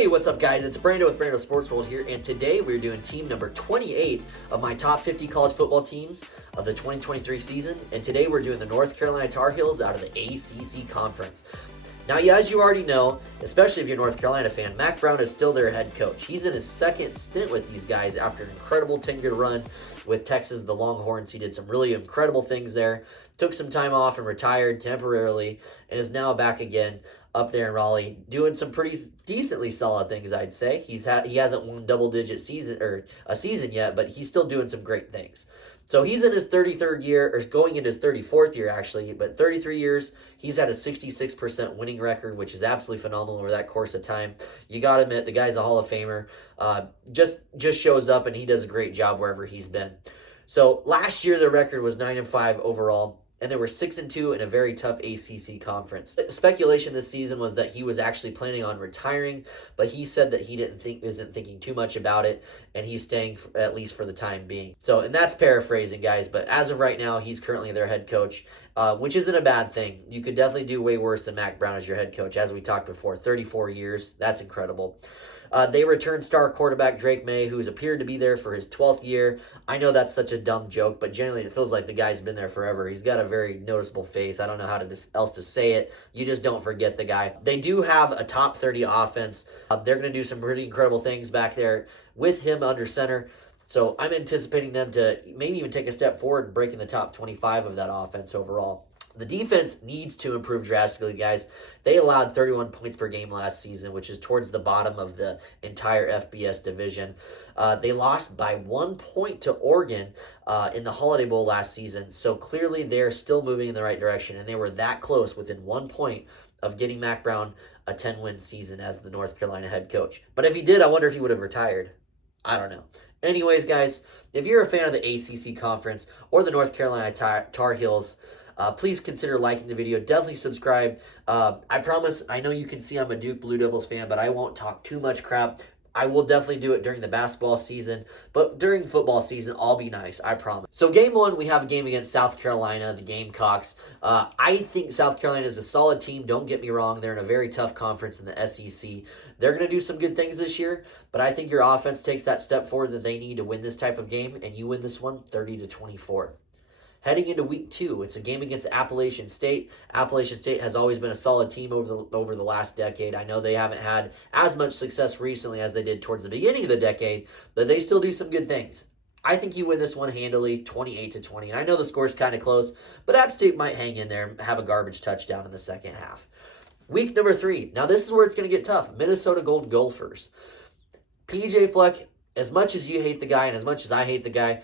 Hey, what's up, guys? It's Brando with Brando Sports World here, and today we're doing team number 28 of my top 50 college football teams of the 2023 season. And today we're doing the North Carolina Tar Heels out of the ACC Conference. Now, as you already know, especially if you're a North Carolina fan, Mack Brown is still their head coach. He's in his second stint with these guys after an incredible 10-year run with Texas, the Longhorns. He did some really incredible things there, took some time off and retired temporarily, and is now back again up there in Raleigh, doing some pretty decently solid things, I'd say. He hasn't won double-digit season or a season yet, but he's still doing some great things. So he's in his 33rd year, or going into his 34th year, actually, but 33 years, he's had a 66% winning record, which is absolutely phenomenal over that course of time. You got to admit, the guy's a Hall of Famer. Just shows up, and he does a great job wherever he's been. So last year, the record was 9-5 overall, and they were 6-2 in a very tough ACC conference. Speculation this season was that he was actually planning on retiring, but he said that he isn't thinking too much about it, and he's staying at least for the time being. So, and that's paraphrasing, guys, but as of right now, he's currently their head coach, which isn't a bad thing. You could definitely do way worse than Mack Brown as your head coach, as we talked before. 34 years, that's incredible. They returned star quarterback Drake May, who's appeared to be there for his 12th year. I know that's such a dumb joke, but generally it feels like the guy's been there forever. He's got a very noticeable face. I don't know how else to say it. You just don't forget the guy. They do have a top 30 offense. They're going to do some pretty incredible things back there with him under center. So I'm anticipating them to maybe even take a step forward and break in the top 25 of that offense overall. The defense needs to improve drastically, guys. They allowed 31 points per game last season, which is towards the bottom of the entire FBS division. They lost by 1 point to Oregon in the Holiday Bowl last season, so clearly they're still moving in the right direction, and they were that close, within 1 point of getting Mack Brown a 10-win season as the North Carolina head coach. But if he did, I wonder if he would have retired. I don't know. Anyways, guys, if you're a fan of the ACC Conference or the North Carolina Tar Heels, please consider liking the video. Definitely subscribe. I promise, I know you can see I'm a Duke Blue Devils fan, but I won't talk too much crap. I will definitely do it during the basketball season, but during football season, I'll be nice, I promise. So game one, we have a game against South Carolina, the Gamecocks. I think South Carolina is a solid team. Don't get me wrong. They're in a very tough conference in the SEC. They're going to do some good things this year, but I think your offense takes that step forward that they need to win this type of game, and you win this one 30-24. Heading into week two, it's a game against Appalachian State. Appalachian State has always been a solid team over the last decade. I know they haven't had as much success recently as they did towards the beginning of the decade, but they still do some good things. I think you win this one handily, 28-20. And I know the score's kind of close, but App State might hang in there and have a garbage touchdown in the second half. Week number 3. Now this is where it's going to get tough. Minnesota Golden Gophers. PJ Fleck, as much as you hate the guy and as much as I hate the guy,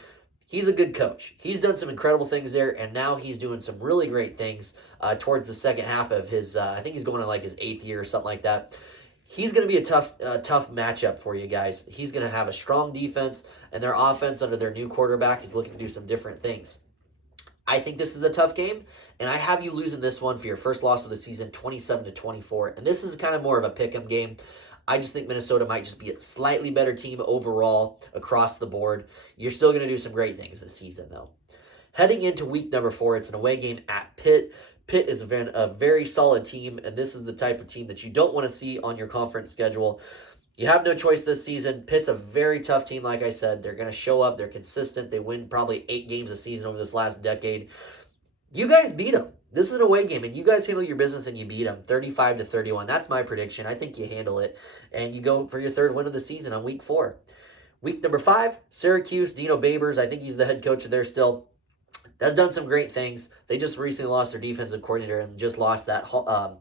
he's a good coach. He's done some incredible things there, and now he's doing some really great things towards the second half of his, I think he's going to like his 8th year or something like that. He's going to be a tough matchup for you guys. He's going to have a strong defense, and their offense under their new quarterback is looking to do some different things. I think this is a tough game, and I have you losing this one for your first loss of the season, 27-24. And this is kind of more of a pick-em game. I just think Minnesota might just be a slightly better team overall across the board. You're still going to do some great things this season, though. Heading into week number 4, it's an away game at Pitt. Pitt is a very solid team, and this is the type of team that you don't want to see on your conference schedule. You have no choice this season. Pitt's a very tough team, like I said. They're going to show up. They're consistent. They win probably 8 games a season over this last decade. You guys beat them. This is an away game, and you guys handle your business and you beat them 35-31. That's my prediction. I think you handle it, and you go for your 3rd win of the season on week 4. Week number 5, Syracuse, Dino Babers. I think he's the head coach there still. Has done some great things. They just recently lost their defensive coordinator and just lost that,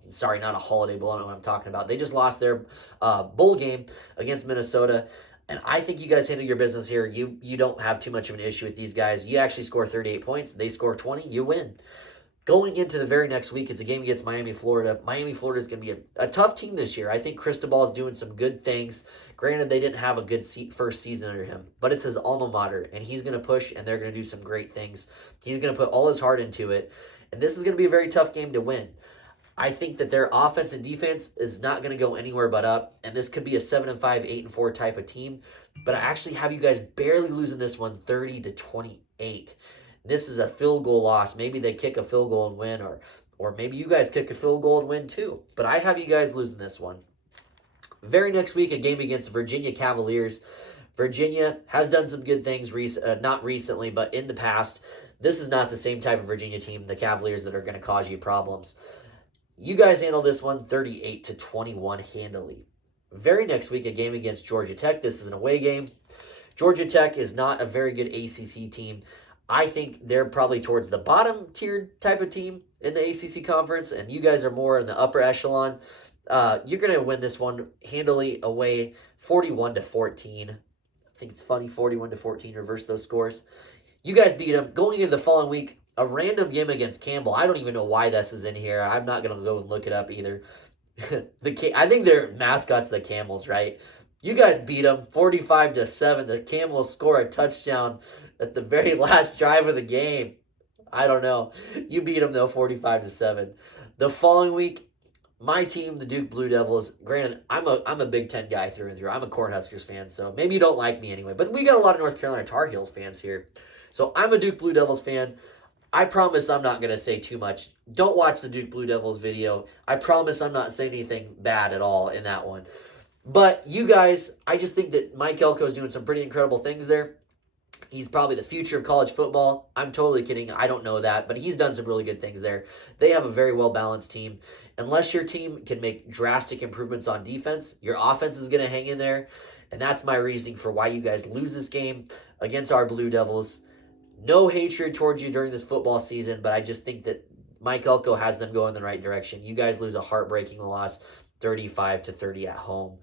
sorry, not a Holiday Bowl, I don't know what I'm talking about. They just lost their bowl game against Minnesota. And I think you guys handle your business here. You don't have too much of an issue with these guys. You actually score 38 points. They score 20. You win. Going into the very next week, it's a game against Miami, Florida. Miami, Florida is going to be a tough team this year. I think Cristobal is doing some good things. Granted, they didn't have a good first season under him, but it's his alma mater, and he's going to push, and they're going to do some great ththings. He's going to put all his heart into it, and this is going to be a very tough game to win. I think that their offense and defense is not going to go anywhere but up, and this could be a 7-5, 8-4 type of team, but I actually have you guys barely losing this one 30-28. This is a field goal loss. Maybe they kick a field goal and win, or maybe you guys kick a field goal and win too. But I have you guys losing this one. Very next week, a game against Virginia Cavaliers. Virginia has done some good things, not recently, but in the past. This is not the same type of Virginia team, the Cavaliers, that are going to cause you problems. You guys handle this one 38-21 handily. Very next week, a game against Georgia Tech. This is an away game. Georgia Tech is not a very good ACC team. I think they're probably towards the bottom tiered type of team in the ACC conference, and you guys are more in the upper echelon. You're going to win this one handily away 41-14. I think it's funny, 41-14, reverse those scores. You guys beat them. Going into the following week, a random game against Campbell. I don't even know why this is in here. I'm not going to go and look it up either. I think their mascot's the Camels, right? You guys beat them 45-7. The Camels score a touchdown at the very last drive of the game. I don't know. You beat them, though, 45-7. The following week, my team, the Duke Blue Devils, granted, I'm a Big Ten guy through and through. I'm a Cornhuskers fan, so maybe you don't like me anyway. But we got a lot of North Carolina Tar Heels fans here. So I'm a Duke Blue Devils fan. I promise I'm not going to say too much. Don't watch the Duke Blue Devils video. I promise I'm not saying anything bad at all in that one. But you guys, I just think that Mike Elko is doing some pretty incredible things there. He's probably the future of college football. I'm totally kidding. I don't know that, but he's done some really good things there. They have a very well-balanced team. Unless your team can make drastic improvements on defense, your offense is going to hang in there, and that's my reasoning for why you guys lose this game against our Blue Devils. No hatred towards you during this football season, but I just think that Mike Elko has them going in the right direction. You guys lose a heartbreaking loss, 35-30 at home.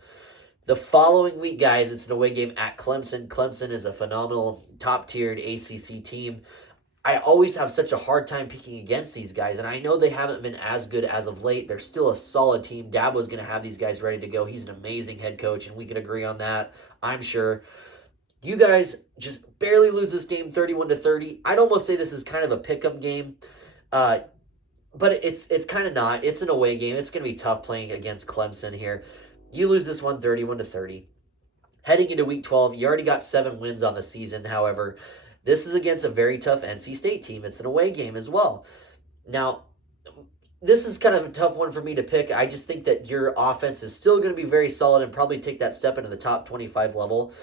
The following week, guys, it's an away game at Clemson. Clemson is a phenomenal top-tiered ACC team. I always have such a hard time picking against these guys, and I know they haven't been as good as of late. They're still a solid team. Dabo's going to have these guys ready to go. He's an amazing head coach, and we can agree on that, I'm sure. You guys just barely lose this game 31-30. I'd almost say this is kind of a pick-em game, but it's kind of not. It's an away game. It's going to be tough playing against Clemson here. You lose this one 31-30. Heading into week 12, you already got 7 wins on the season. However, this is against a very tough NC State team. It's an away game as well. Now, this is kind of a tough one for me to pick. I just think that your offense is still going to be very solid and probably take that step into the top 25 level,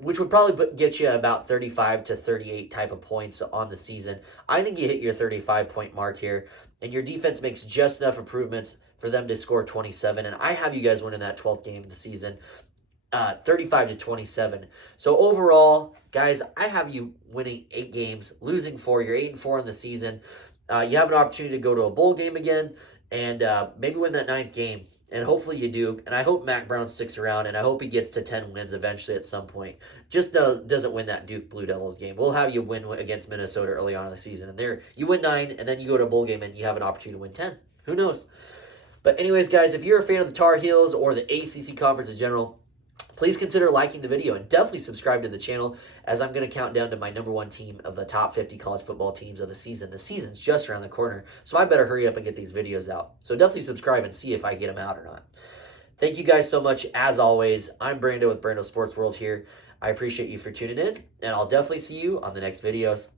which would probably get you about 35-38 type of points on the season. I think you hit your 35-point mark here, and your defense makes just enough improvements for them to score 27, and I have you guys winning that 12th game of the season, 35-27. So overall, guys, I have you winning 8 games, losing 4. You're 8-4 in the season. You have an opportunity to go to a bowl game again and maybe win that 9th game, and hopefully you do. And I hope Mack Brown sticks around, and I hope he gets to 10 wins eventually at some point. Just doesn't win that Duke Blue Devils game. We'll have you win against Minnesota early on in the season, and there you win 9, and then you go to a bowl game and you have an opportunity to win 10. Who knows? But anyways, guys, if you're a fan of the Tar Heels or the ACC Conference in general, please consider liking the video and definitely subscribe to the channel, as I'm going to count down to my number 1 team of the top 50 college football teams of the season. The season's just around the corner, so I better hurry up and get these videos out. So definitely subscribe and see if I get them out or not. Thank you guys so much. As always, I'm Brando with Brando Sports World here. I appreciate you for tuning in, and I'll definitely see you on the next videos.